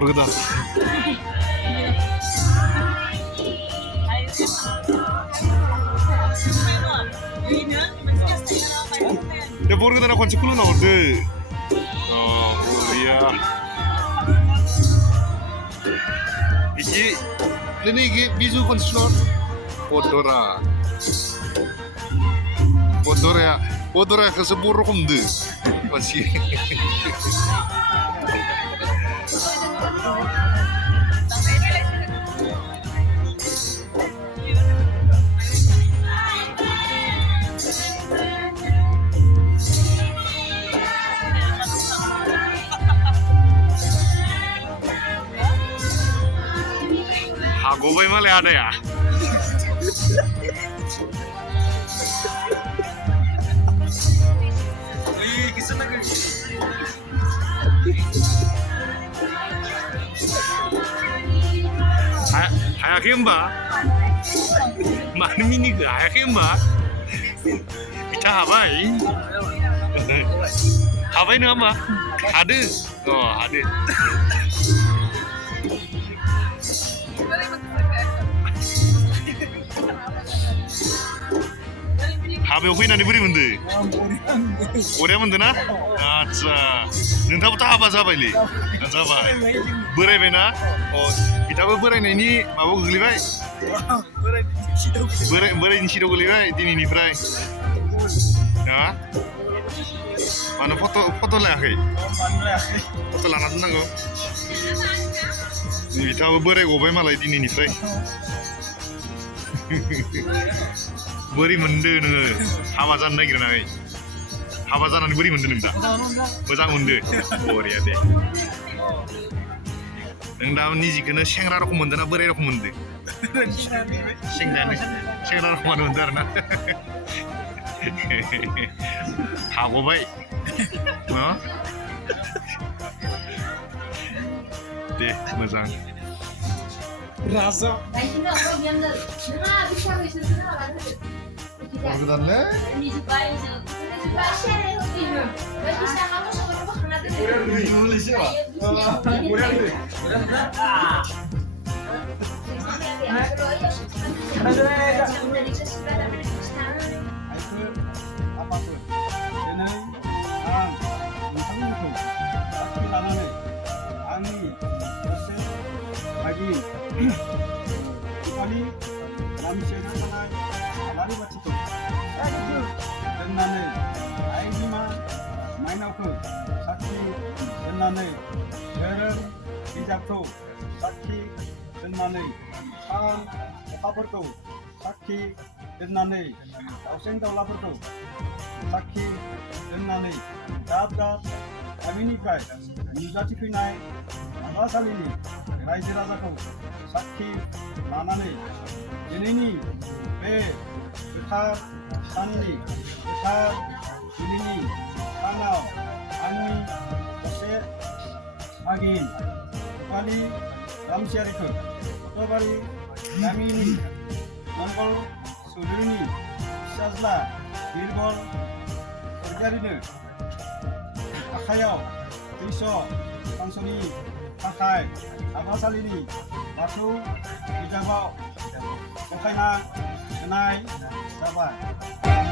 모르거든. Ya 모르거든 konci kulo naurde. Oh iya. Ini bisu konci kulo. Bodora kesebur kumde. Masih. Hagobai malah ada ya. Hayake mbak, mana mini ke hayake mbak? Kita habai, habai nama? Ada, oh ada. Habai aku ini beri benda. Korea benda na? Acha, nentang apa apa sahabat ini? Sahabat, berai bena? Oh, kita berai ini, mau geli bay? Berai ini sih geli bay, ini berai. Ya? Mana foto lagi? Foto lana tu nanggo. Kita berai gobai malah ini berai. Beri mende nge, hawa zan lagi nai. Hawa zanan beri mende nenda. Bezang mende. Oh dia deh. Nenda ni jika na sengra rok mende na beri rok mende. Sengra rok mende na. Hawa baik. No? Deh, bezang. Rasa. Morudan le? Rupali, kami sedang menang, lari macam tu. Dan nane, air lima, main aku, sakti, dan nane, beren, hijab tu, sakti, dan nane, sang, lapar tu, sakti, dan nane, ausen tu lapar tu, sakti, dan nane, dap, kami ni kai, nuzati pinai, asal ini, raja rajaku, sakti, लानानै दिनैनि बे गोथार साननि गोथार दिनैनि सानाव आंनि सासे आगिन रुपाली रामसियारिखौ गथ'बारि गामिनि मंगल चौधुरिनि फिसाज्ला बिरबल सरगियारिनो आखायाव 200 रांस'नि थाखाय हाबासालिनि बाथौ बिजाबाव गथायना होनाय जाबाय।